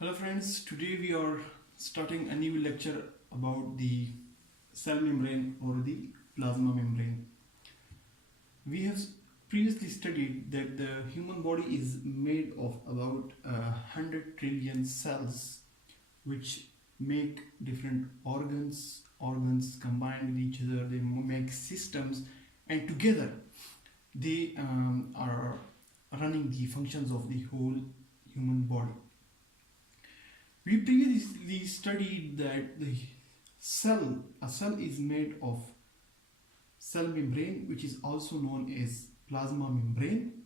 Hello friends, today we are starting a new lecture about the cell membrane or the plasma membrane. We have previously studied that the human body is made of about 100 trillion cells which make different organs combined with each other, they make systems, and together they are running the functions of the whole human body. We previously studied that a cell is made of cell membrane, which is also known as plasma membrane,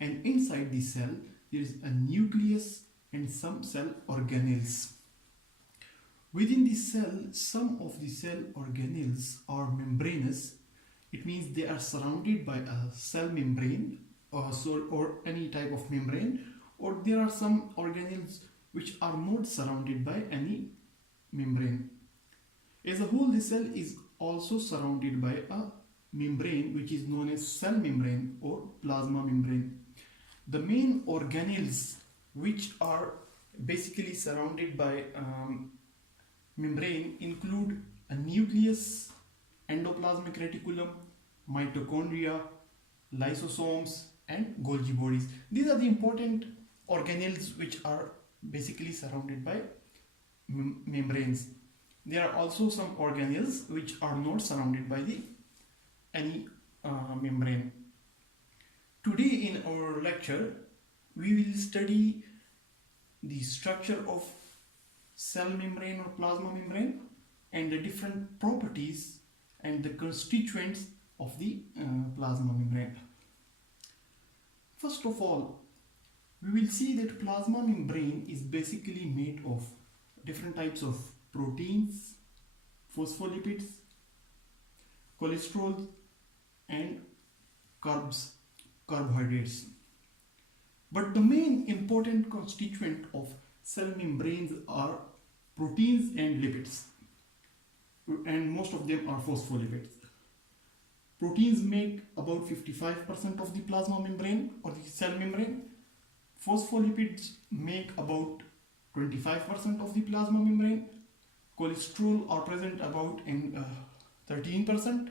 and inside the cell there is a nucleus and some cell organelles. Within the cell, some of the cell organelles are membranous. It means they are surrounded by a cell membrane or any type of membrane, or there are some organelles which are not surrounded by any membrane. As a whole, the cell is also surrounded by a membrane which is known as cell membrane or plasma membrane. The main organelles which are basically surrounded by membrane include a nucleus, endoplasmic reticulum, mitochondria, lysosomes, and Golgi bodies. These are the important organelles which are basically surrounded by membranes. There are also some organelles which are not surrounded by any membrane. Today in our lecture we will study the structure of cell membrane or plasma membrane and the different properties and the constituents of the plasma membrane. First of all, we will see that plasma membrane is basically made of different types of proteins, phospholipids, cholesterol, and carbohydrates. But the main important constituent of cell membranes are proteins and lipids, and most of them are phospholipids. Proteins make about 55% of the plasma membrane or the cell membrane. Phospholipids make about 25% of the plasma membrane. Cholesterol are present about in 13%,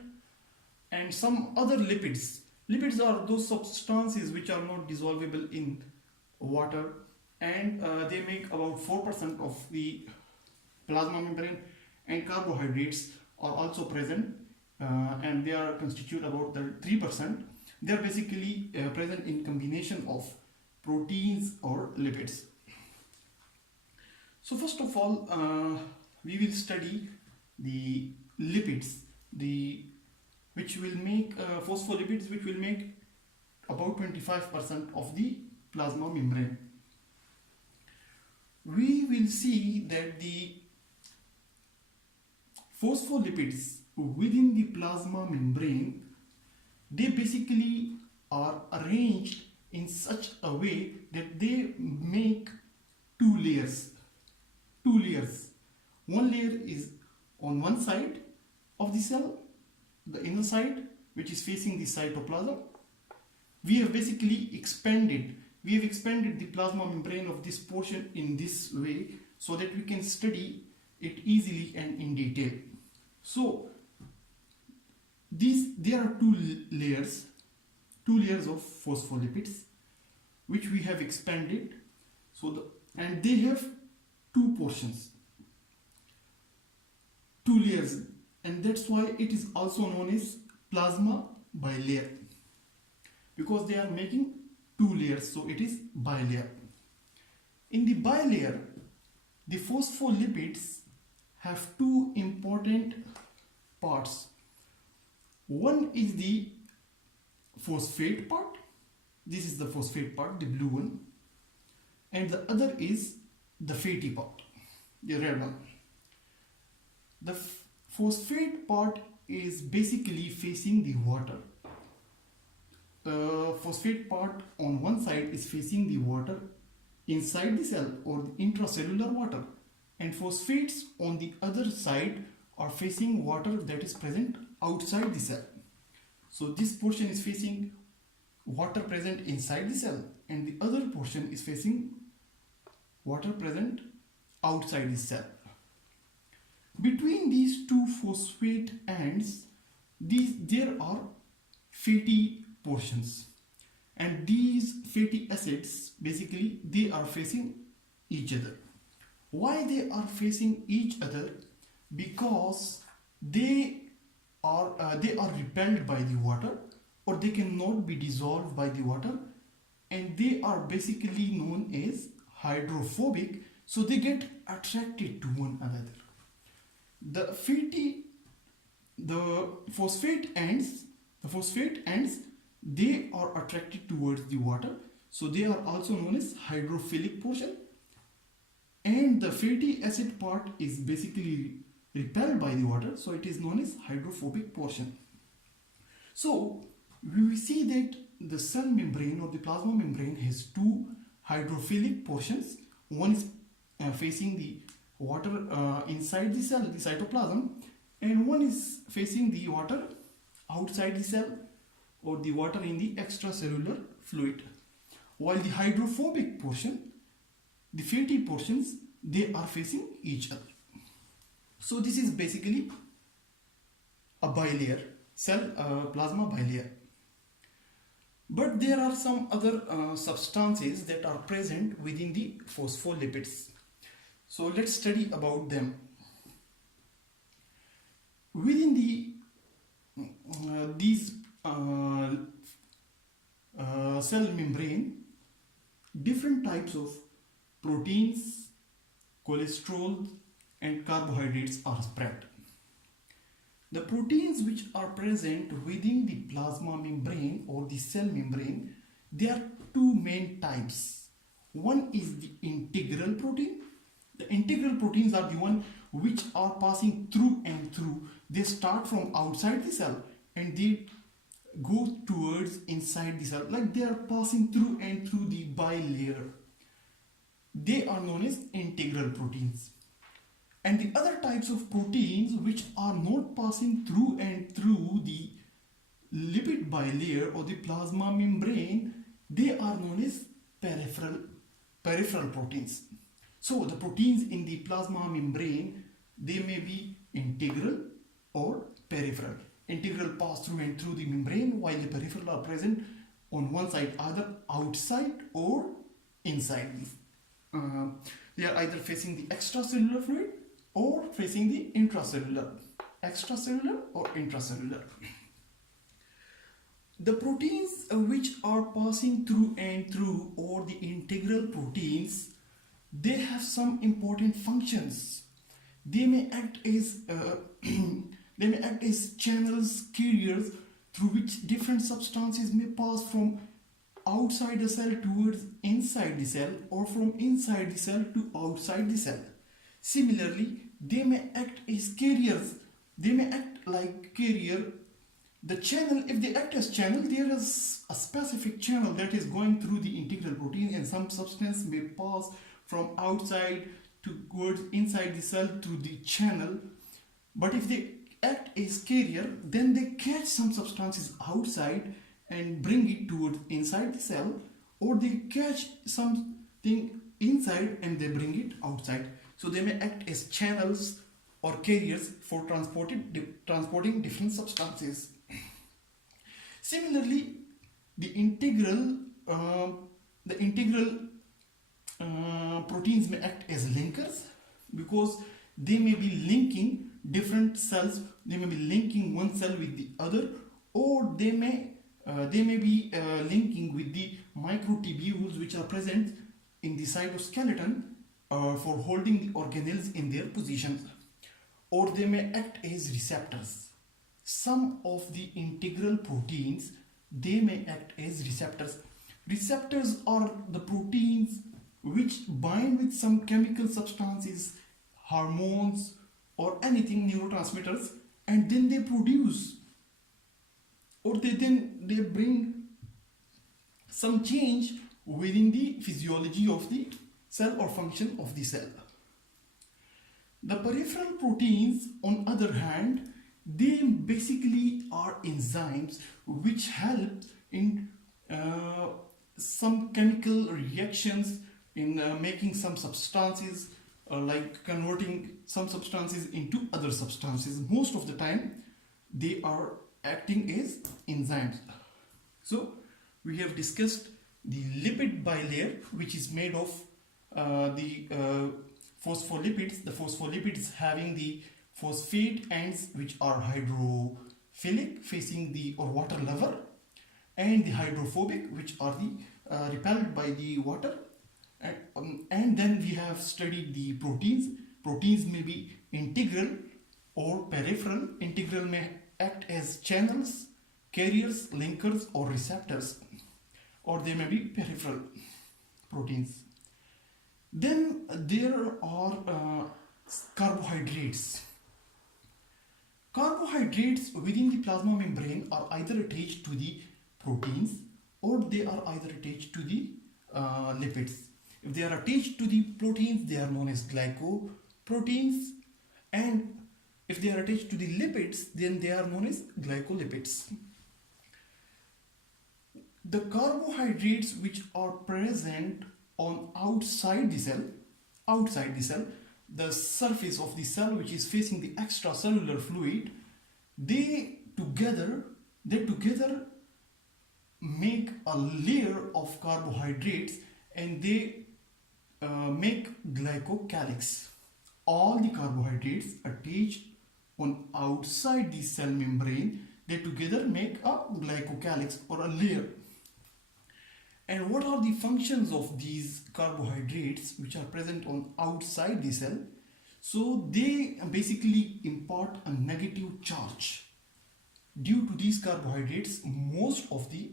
and some other lipids. Lipids are those substances which are not dissolvable in water, and they make about 4% of the plasma membrane. And carbohydrates are also present, and they are constitute about 3%. They are basically present in combination of proteins or lipids. So first of all, we will study the lipids, which will make phospholipids, which will make about 25% of the plasma membrane. We will see that the phospholipids within the plasma membrane, they basically are arranged in such a way that they make two layers. One layer is on one side of the cell, the inner side, which is facing the cytoplasm. We have expanded the plasma membrane of this portion in this way so that we can study it easily and in detail. So there are two layers of phospholipids which we have expanded. And they have two portions, two layers, and that's why it is also known as plasma bilayer, because they are making two layers, so it is bilayer. In the bilayer, the phospholipids have two important parts. One is the phosphate part. This is the phosphate part, the blue one, and the other is the fatty part, the red one. The phosphate part is basically facing the water. The phosphate part on one side is facing the water inside the cell or the intracellular water, and phosphates on the other side are facing water that is present outside the cell. So this portion is facing water present inside the cell, and the other portion is facing water present outside the cell. Between these two phosphate ends, there are fatty portions, and these fatty acids basically they are facing each other. Why they are facing each other? Because they are repelled by the water, or they cannot be dissolved by the water, and they are basically known as hydrophobic, so they get attracted to one another. The phosphate ends, they are attracted towards the water, so they are also known as hydrophilic portion, and the fatty acid part is basically repelled by the water, so it is known as hydrophobic portion. So we will see that the cell membrane or the plasma membrane has two hydrophilic portions. One is facing the water inside the cell, the cytoplasm, and one is facing the water outside the cell, or the water in the extracellular fluid. While the hydrophobic portion, the fatty portions, they are facing each other. So this is basically a bilayer cell, plasma bilayer. But there are some other substances that are present within the phospholipids. So let's study about them. Within these cell membrane, different types of proteins, cholesterol, and carbohydrates are spread. The proteins which are present within the plasma membrane or the cell membrane, there are two main types. One is the integral protein. The integral proteins are the one which are passing through and through. They start from outside the cell and they go towards inside the cell, like they are passing through and through the bilayer. They are known as integral proteins. And the other types of proteins which are not passing through and through the lipid bilayer or the plasma membrane, they are known as peripheral proteins. So the proteins in the plasma membrane, they may be integral or peripheral. Integral pass through and through the membrane, while the peripheral are present on one side, either outside or inside. They are either facing the extracellular fluid or facing the intracellular, extracellular or intracellular. The proteins which are passing through and through, or the integral proteins, they have some important functions. They may act as channels, carriers through which different substances may pass from outside the cell towards inside the cell, or from inside the cell to outside the cell. Similarly, they may act as carriers. They may act like carrier. The channel, if they act as channel, there is a specific channel that is going through the integral protein, and some substance may pass from outside towards inside the cell through the channel. But if they act as carrier, then they catch some substances outside and bring it towards inside the cell, or they catch something inside and they bring it outside. So they may act as channels or carriers for transporting different substances. Similarly, the integral proteins may act as linkers, because they may be linking different cells. They may be linking one cell with the other, or they may be linking with the microtubules which are present in the cytoskeleton for holding the organelles in their positions, or they may act as receptors. Some of the integral proteins, they may act as receptors. Receptors are the proteins which bind with some chemical substances, hormones, or anything, neurotransmitters, and then they produce, or they bring some change within the physiology of the cell or function of the cell. The peripheral proteins, on other hand, they basically are enzymes which help in some chemical reactions in making some substances, like converting some substances into other substances. Most of the time they are acting as enzymes. So we have discussed the lipid bilayer, which is made of the phospholipids. The phospholipids having the phosphate ends, which are hydrophilic, facing the or water lover, and the hydrophobic, which are the repelled by the water. And then we have studied the proteins. Proteins may be integral or peripheral. Integral may act as channels, carriers, linkers, or receptors, or they may be peripheral proteins. Then there are carbohydrates. Carbohydrates within the plasma membrane are either attached to the proteins or they are either attached to the lipids. If they are attached to the proteins, they are known as glycoproteins, and if they are attached to the lipids, then they are known as glycolipids. The carbohydrates which are present on outside the cell, the surface of the cell which is facing the extracellular fluid, they together make a layer of carbohydrates, and they make glycocalyx. All the carbohydrates attached on outside the cell membrane, they together make a glycocalyx or a layer. And what are the functions of these carbohydrates which are present on outside the cell? So they basically impart a negative charge. Due to these carbohydrates, most of the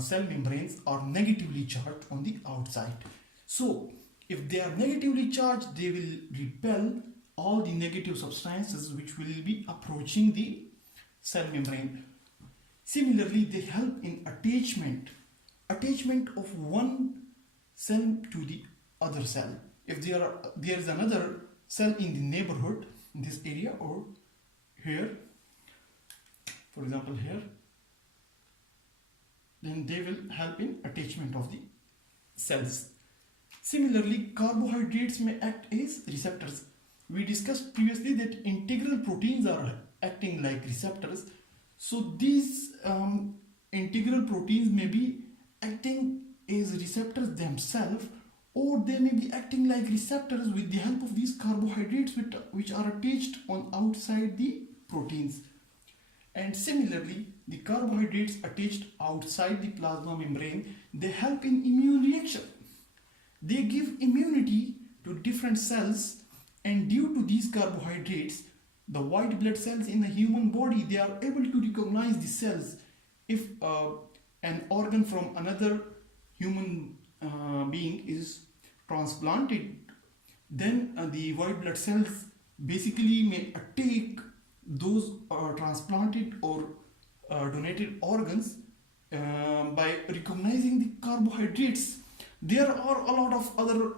cell membranes are negatively charged on the outside. So if they are negatively charged, they will repel all the negative substances which will be approaching the cell membrane. Similarly, they help in attachment of one cell to the other cell. If there is another cell in the neighborhood, in this area or here, for example here, then they will help in attachment of the cells. Similarly, carbohydrates may act as receptors. We discussed previously that integral proteins are acting like receptors. So these integral proteins may be acting as receptors themselves, or they may be acting like receptors with the help of these carbohydrates which are attached on outside the proteins. And similarly, the carbohydrates attached outside the plasma membrane, they help in immune reaction. They give immunity to different cells, and due to these carbohydrates, the white blood cells in the human body, they are able to recognize the cells. If an organ from another human being is transplanted, then the white blood cells basically may attack those transplanted or donated organs by recognizing the carbohydrates. There are a lot of other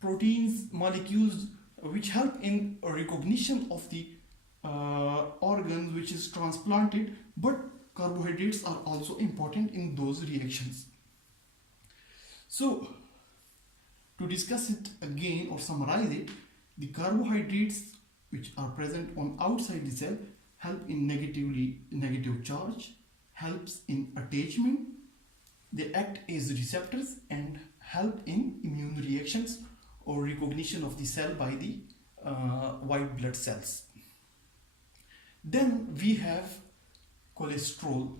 proteins, molecules which help in recognition of the organs which is transplanted, but carbohydrates are also important in those reactions. So, to discuss it again or summarize it, the carbohydrates which are present on outside the cell help in negative charge, helps in attachment, they act as receptors and help in immune reactions or recognition of the cell by the white blood cells. Then we have cholesterol.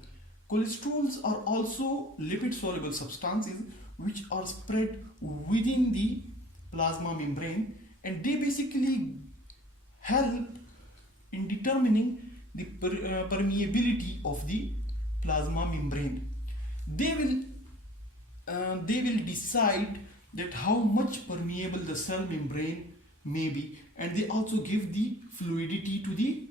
Cholesterols are also lipid soluble substances which are spread within the plasma membrane, and they basically help in determining the permeability of the plasma membrane. They will decide that how much permeable the cell membrane may be, and they also give the fluidity to the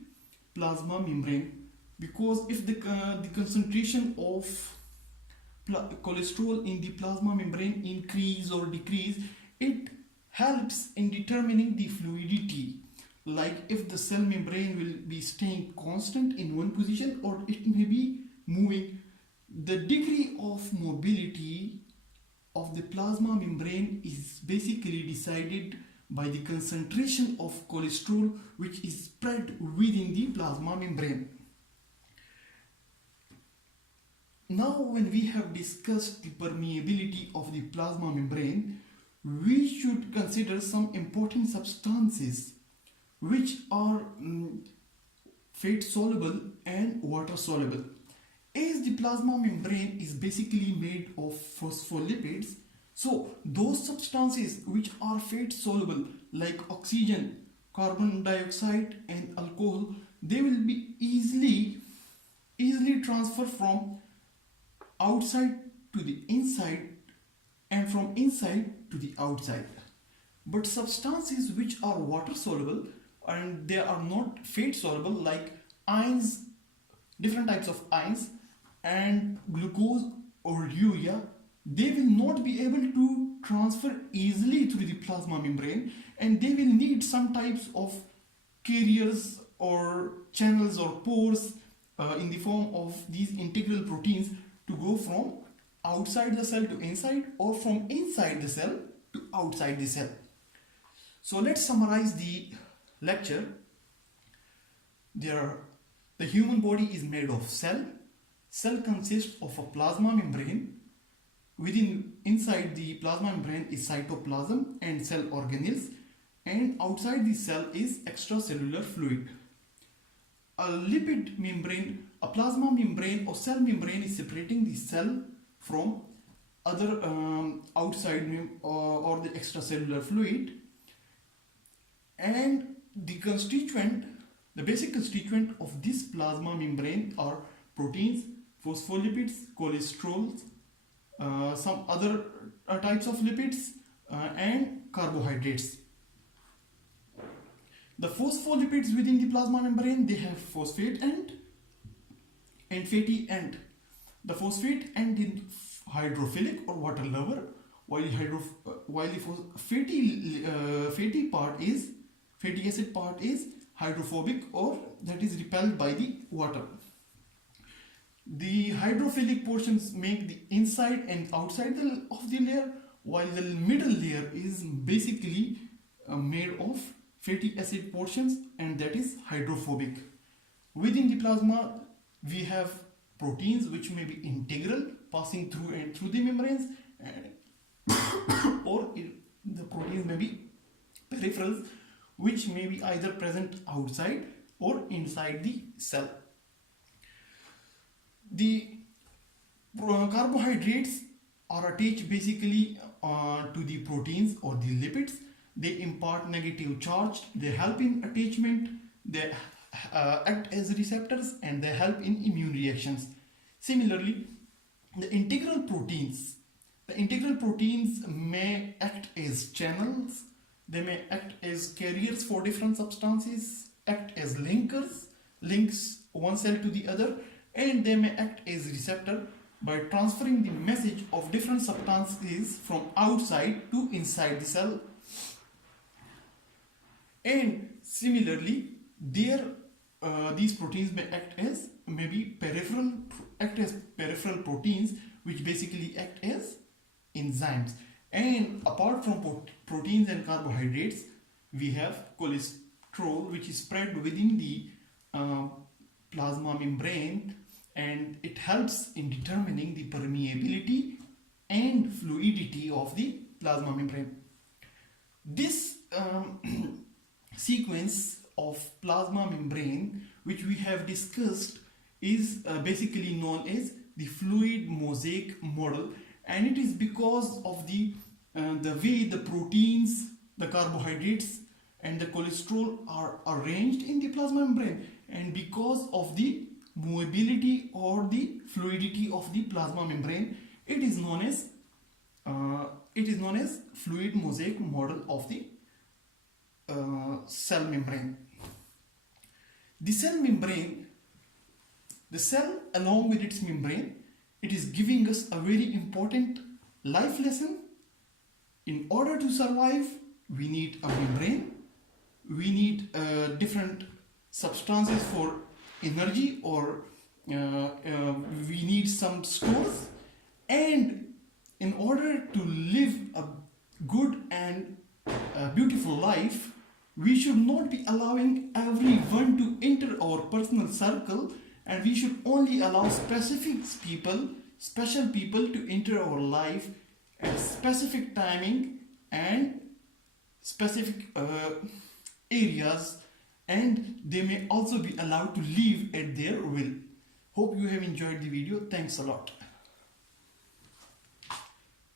plasma membrane, because if the concentration of cholesterol in the plasma membrane increase or decrease, it helps in determining the fluidity. Like if the cell membrane will be staying constant in one position or it may be moving, the degree of mobility of the plasma membrane is basically decided by the concentration of cholesterol which is spread within the plasma membrane. Now, when we have discussed the permeability of the plasma membrane, we should consider some important substances which are fat soluble and water soluble. As the plasma membrane is basically made of phospholipids, so those substances which are fat soluble like oxygen, carbon dioxide and alcohol, they will be easily transferred from outside to the inside and from inside to the outside. But substances which are water soluble and they are not fat soluble like ions, different types of ions and glucose or urea, they will not be able to transfer easily through the plasma membrane, and they will need some types of carriers or channels or pores in the form of these integral proteins to go from outside the cell to inside or from inside the cell to outside the cell. So let's summarize the lecture. The human body is made of cell. Cell consists of a plasma membrane. Inside the plasma membrane is cytoplasm and cell organelles, and outside the cell is extracellular fluid. A lipid membrane, a plasma membrane or cell membrane is separating the cell from other outside or the extracellular fluid, and the basic constituent of this plasma membrane are proteins, phospholipids, cholesterols, some other types of lipids and carbohydrates. The phospholipids within the plasma membrane, they have phosphate end and fatty end. The phosphate end is hydrophilic or water lover, while the fatty acid part is hydrophobic or that is repelled by the water. The hydrophilic portions make the inside and outside of the layer, while the middle layer is basically made of fatty acid portions, and that is hydrophobic. Within the plasma, we have proteins which may be integral, passing through the membranes, or the proteins may be peripherals, which may be either present outside or inside the cell. The carbohydrates are attached basically to the proteins or the lipids. They impart negative charge, they help in attachment, they act as receptors, and they help in immune reactions. Similarly, the integral proteins may act as channels, they may act as carriers for different substances, act as links one cell to the other, and they may act as receptor by transferring the message of different substances from outside to inside the cell. And similarly, these proteins may act as peripheral proteins, which basically act as enzymes. And apart from proteins and carbohydrates, we have cholesterol, which is spread within the plasma membrane, and it helps in determining the permeability and fluidity of the plasma membrane. This sequence of plasma membrane which we have discussed is basically known as the fluid mosaic model, and it is because of the way the proteins, the carbohydrates and the cholesterol are arranged in the plasma membrane, and because of the movability or the fluidity of the plasma membrane, it is known as fluid mosaic model of the cell membrane. The cell along with its membrane, it is giving us a very important life lesson. In order to survive, we need a membrane, we need different substances for energy, or we need some stores, and in order to live a good and beautiful life, we should not be allowing everyone to enter our personal circle, and we should only allow special people to enter our life at specific timing and specific areas, and they may also be allowed to leave at their will. Hope you have enjoyed the video. Thanks a lot.